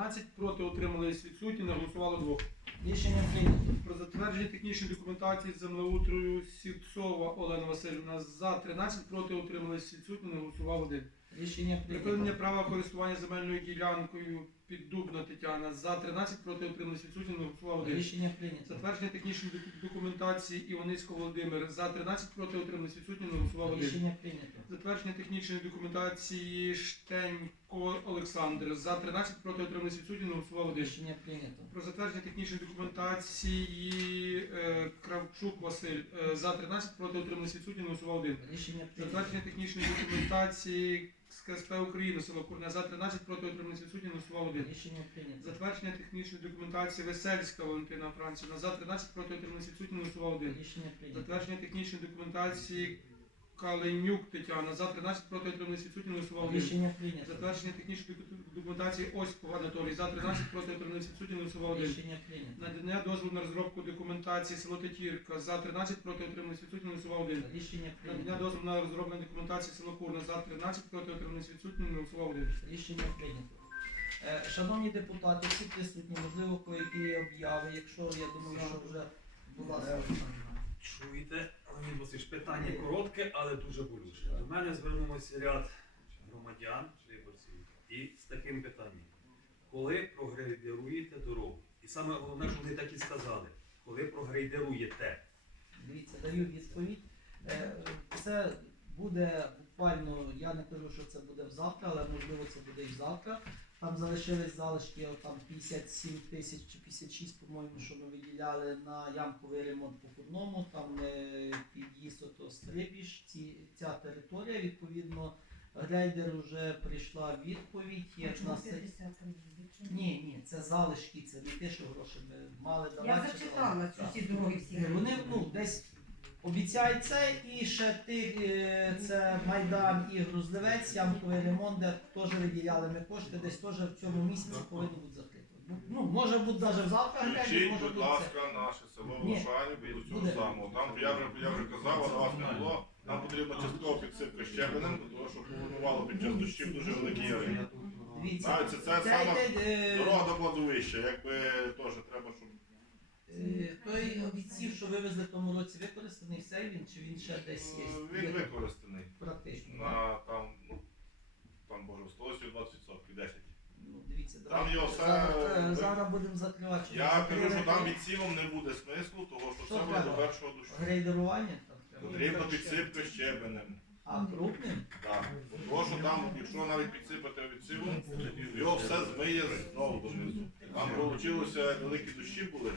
15, проти утримались відсутні, не голосувало двох. Рішення прийнято. Про затвердження технічної документації землеутрою Сівцова Олена Васильівна за 13, проти утримались відсутні, не голосував один. Рішення Припинення права користування земельною ділянкою Піддубна Тетяна за 13, проти утримались відсутні, не голосував один. Рішення прийнято. Затвердження технічної документації Іваницького Володимир за 13, проти утримались відсутні, не голосував один. Рішення прийнято. Затвердження технічної документації Штенько Олександр за 13, проти утримались відсутні, один. Рішення прийнято. Про затвердження технічної документації е, Кравчук Василь е, за 13, проти утримались відсутні, голосував один. Рішення прийнято. Затвердження технічної документації з КСП України село Курне за 13, проти утримались відсутні, голосував один. Рішення прийнято. Затвердження технічної документації Весельська Валентина Францівна за 13, проти утримались відсутні, голосував один. Рішення прийнято. Затвердження технічної документації Каленюк Тетяна за 13, проти утримались відсутні, не голосував. Рішення прийнято. Затвердження технічної документації Осіпов Анатолій за 13, проти утримались відсутні, голосував. Рішення прийнято. Надання дозволу на розробку документації село Тетірка за 13, проти утримались відсутні, голосував. Рішення Надання дозволу на розроблення документації село Курна за 13, проти утримались відсутні, голосував. Рішення прийнято. Е, Шановні депутати, всі присутні, можливо, по які обяви, якщо я думаю, що вже була Васильович, питання коротке, але дуже болюче. До мене звернулося ряд громадян, виборців, і з таким питанням. Коли прогрейдеруєте дорогу? І саме головне, що вони так і сказали, коли прогрейдеруєте. Дивіться, даю відповідь. Е, Це буде буквально, я не кажу, що це буде завтра, але можливо це буде і завтра. Там залишились залишки там 57 тисяч чи 56, по-моєму, що ми виділяли на ямковий ремонт по Курному, там е, під'їзд ото Стрибіж, ці, ця територія, відповідно, грейдер вже прийшла відповідь, як Чому на 50 Ні, ні, це залишки, це не те, що гроші ми мали давати. Я зачитала всі дороги всі. Е, Вони ну, десь обіцяють це і ще ти, е, це Майдан і Грузлевець, ямковий ремонт, де теж виділяли ми кошти, десь теж в цьому місяці повинно бути закрито. Ну, Ну, може бути навіть завтра, Включіть, може будь бути це. ласка, наше село Ні. Волошанів до цього Буде. самого. Там я вже я вже казав, але вас не було. Нам потрібна часткова підсипка щебенем, тому що повернувало під час дощів дуже великі яри. Дивіться, Навіть це, це саме йде, е, дорога до кладовища, якби теж треба, щоб той обіців, що вивезли в тому році використаний, все він чи він ще десь є? е, він використаний. Практично. На там, ну там боже, 120%, 10. Ну, дивіться, Там його все- зараз, е, зараз будемо закривати. Я кажу, що там відсівом не буде смислу, тому що Що все буде до першого дощу. Грейдерування там треба. Потрібна підсипка щебенем. А крупним? Так. Тому що там, якщо навіть підсипати відсивом, його все змиє знову донизу. Там вийшло великі дощі були,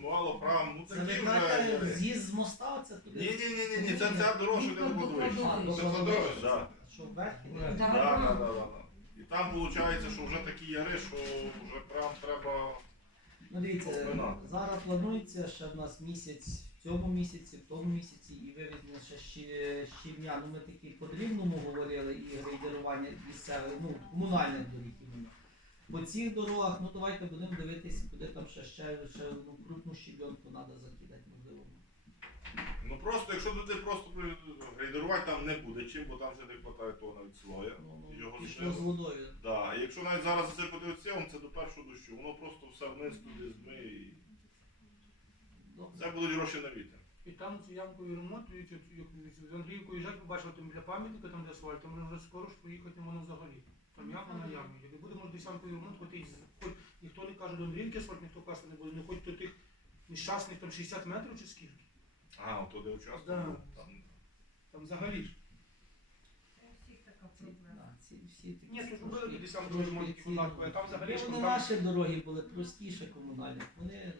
формувало прямо, ну Це такі кажете, вже. з'їзд з моста, це туди? Ні, ні, ні, ні, ні, це ця дорога, що йде. А, до Це кладовища. кладовище, так. Що вверх? іде? Так, так, так, так. І там виходить, що вже такі яри, що вже прям треба. Ну дивіться, зараз планується ще в нас місяць в цьому місяці, в тому місяці і вивезення ще щі- щільня. Ну ми такі по дрібному говорили і грейдерування місцевих, ну комунальних доріг іменно. По цих дорогах, ну давайте будемо дивитися, куди там ще ще, ще ну, крупну щебенку треба закидати, можливо. Ну просто, якщо туди просто грейдерувати там не буде чим, бо там вже не вистачає того навіть слоя. Ну, Його ну, пішло з водою. Да, і якщо навіть зараз засипати оцілом, це до першого дощу, воно просто все вниз туди змиє і Добре. це будуть гроші на вітер. І там цю ямковий ремонт, дивіться, як з Андріївкою їжджать, побачили там біля пам'ятника, там де асфальт, там вже скоро ж поїхати можна взагалі. Там яма на ямі. Як не буде, десь ямковий ремонт, хоч, і хоч ніхто не каже до Андріївки асфальт, ніхто каже не буде, ну хоч до тих нещасних там 60 метрів чи скільки. А, от туди участок. Да. Там Там взагалі ж. Такі Ні, тут трошки- робили тоді сам трошки ремонт ці, а там взагалі ж Ну, там- Вони наші дороги були простіше комунальні. Вони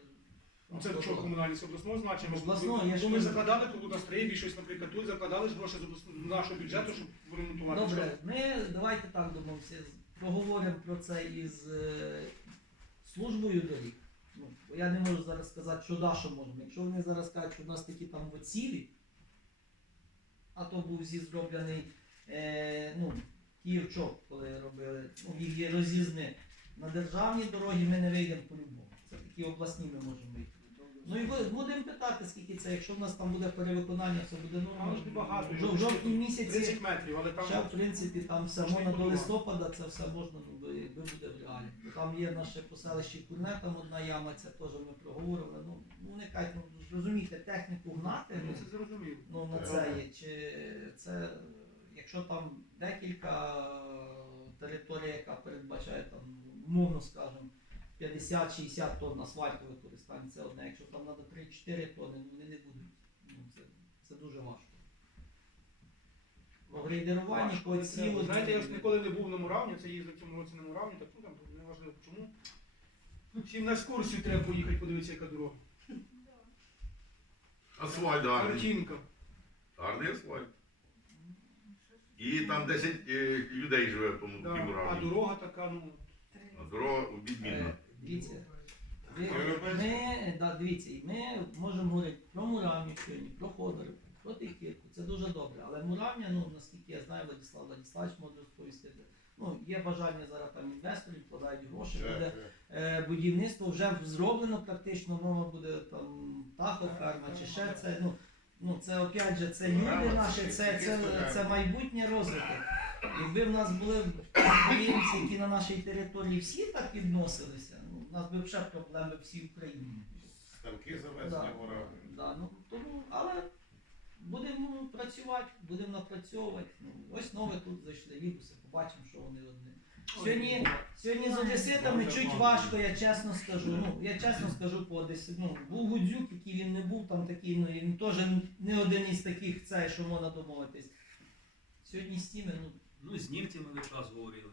Ну, Це що комунальні з обласного значення? Обласного, я ж Ну, ми закладали тут на стрибі щось, наприклад, тут закладали ж гроші з обласного- нашого бюджету, щоб ремонтувати. Добре, ми давайте так домовимося. Проговоримо про це із е, службою доріг. Ну, бо я не можу зараз сказати, що да, що можемо. Якщо вони зараз кажуть, що в нас такі там оцілі, а то був зі зроблений е, ну, Київчок, коли робили, ну, їх є роз'їзни. На державні дороги ми не вийдемо по-любому. Це такі обласні ми можемо вийти. Ну і ви- будемо питати, скільки це, якщо в нас там буде перевиконання, все буде Але нормально. ж небагато. В жовтні місяці 30 метрів, але там... Ще в принципі там все Можна можна до подумати. листопада, це все можна, ну, якби буде в реалі. Там є наше по селищі Курне, там одна яма, це теж ми проговорили. Ну, ну не кажуть, ну ж розумієте, техніку гнати, Ну, ну, Це зрозуміло. ну на це є. Чи це, якщо там декілька е, територій, яка передбачає там, умовно скажемо, 50-60 тонн асфальту використання, це одне. Якщо там треба 3-4 тонни, ну вони не будуть. Ну, це, це дуже важко. По грейдеруванні, по цілу. Знаєте, я ж ніколи не був на Муравні, це їздив в цьому році на Муравні, так ну там не важливо чому. Всім на екскурсію треба поїхати, подивитися, яка дорога. Асфальт гарний. Картинка. Гарний асфальт. І там 10 е, людей живе по Да. А дорога така, ну. А дорога відмінна. Дивіться, ви- ми, да, дивіться, і ми можемо говорити про Муравню сьогодні, про Ходорів, про Тихірку, це дуже добре. Але Муравня, ну наскільки я знаю, Владислав Владиславович може розповісти. Ну, є бажання зараз там інвесторів, вкладають гроші, буде е, будівництво вже зроблено практично, мова буде там тахоферма чи ще це. Ну, ну це опять же, це люди наші, це, це, це майбутнє розвиток. Якби в нас були підприємці, які на нашій території всі так відносилися, у нас би вже проблеми всій Україні. Станки Да, завезення мора. да, ну, тому, але будемо працювати, будемо напрацьовувати. Ну, ось нове тут зайшли вібуси, побачимо, що вони одне. Сьогодні, сьогодні з одеситами чуть важко, я чесно скажу. Ну, я чесно скажу по Одесі. Ну, був Гудзюк, який він не був там такий, ну він теж не один із таких цей, що можна домовитись. Сьогодні з тими, ну, Ну, з німцями ви час говорили,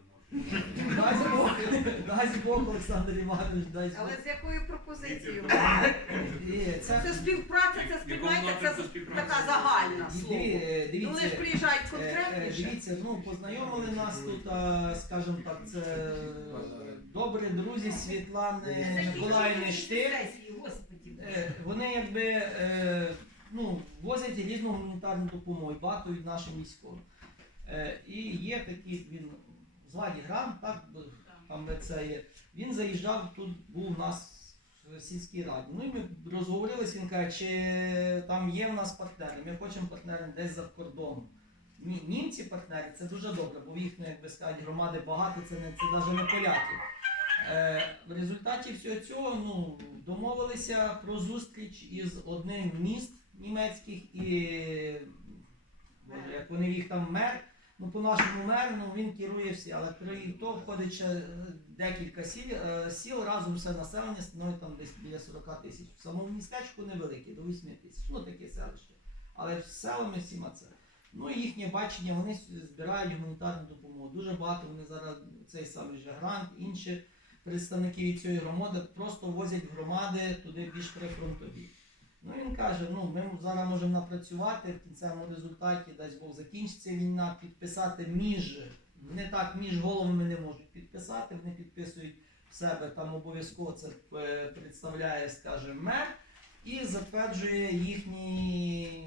дасть Бог, Олександр Іванович, дасть Бог. Але з якою пропозицією? Ні, це, Це співпраця, це співпраця, це така загальна слово. е, Ну вони ж дивіться, приїжджають Е, е, конкретніше. Дивіться, ну познайомили нас тут, а, скажімо так, це добрі друзі Світлани Миколаївни Штир. Е, Вони якби е, ну, возять різну гуманітарну допомогу, і багато від нашим військовим. Е, І є такий він Зладі Грам, так, там це є. Він заїжджав тут, був у нас в сільській раді. Ну і ми розговорилися, він каже, чи там є в нас партнери. Ми хочемо партнери десь за кордоном. Ні, німці партнери це дуже добре, бо в їхньої, як би сказати, громади багато, це не це навіть не поляки. Е, в результаті всього цього ну, домовилися про зустріч із одним міст німецьких і як вони їх там мер. Ну, по нашому меру, ну він керує всі, але крім того входить ще е, декілька сіл, е, сіл разом все населення становить там десь біля 40 тисяч. В самому містечку невелике, до 8 тисяч. Ну таке селище. Але селами всіма це. Ну і їхнє бачення, вони збирають гуманітарну допомогу. Дуже багато вони зараз цей самий же грант, інші представники від цієї громади просто возять громади туди більш прифронтові. Ну він каже, ну ми зараз можемо напрацювати в кінцевому результаті, дасть Бог закінчиться війна, підписати між, не так між головами не можуть підписати, вони підписують в себе там обов'язково це е, представляє, скажімо, мер і затверджує їхній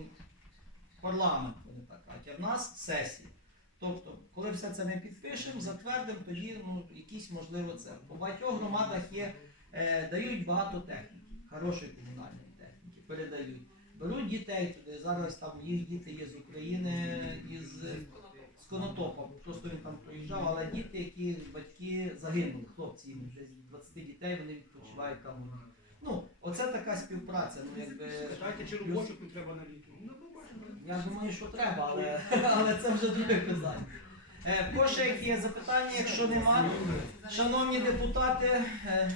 парламент, вони так кажуть, а в нас сесія. Тобто, коли все це ми підпишемо, затвердимо, тоді ну, якісь можливо це. По багатьох громадах є, е, дають багато техніки, хорошої комунальної передають. Беруть дітей туди. Зараз там їх діти є з України, із з Конотопа. Просто він там приїжджав, але діти, які батьки загинули, хлопці їм вже 20 дітей, вони відпочивають там. Ну, оце така співпраця. Ну, якби, Питайте, чи робочих не треба на літо. Ну, я думаю, що треба, але, але це вже друге питання. Е, Коше, які є запитання, якщо нема, шановні депутати, е,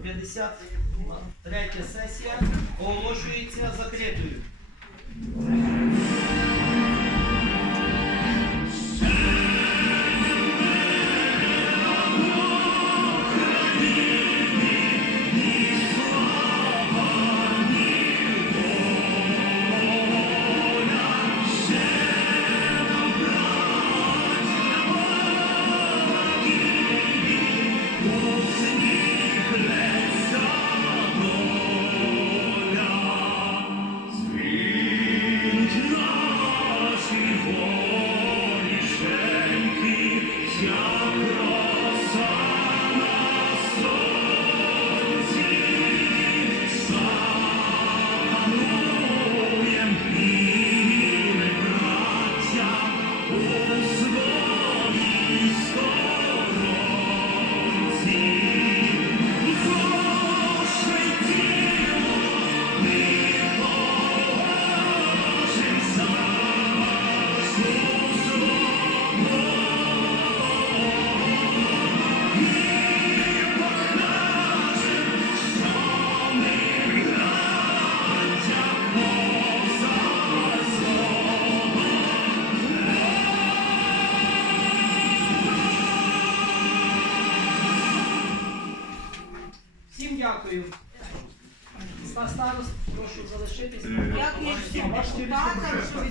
53 сесія оголошується закритою. Дякую. Ста- Старост, прошу залишитися. Як Дякую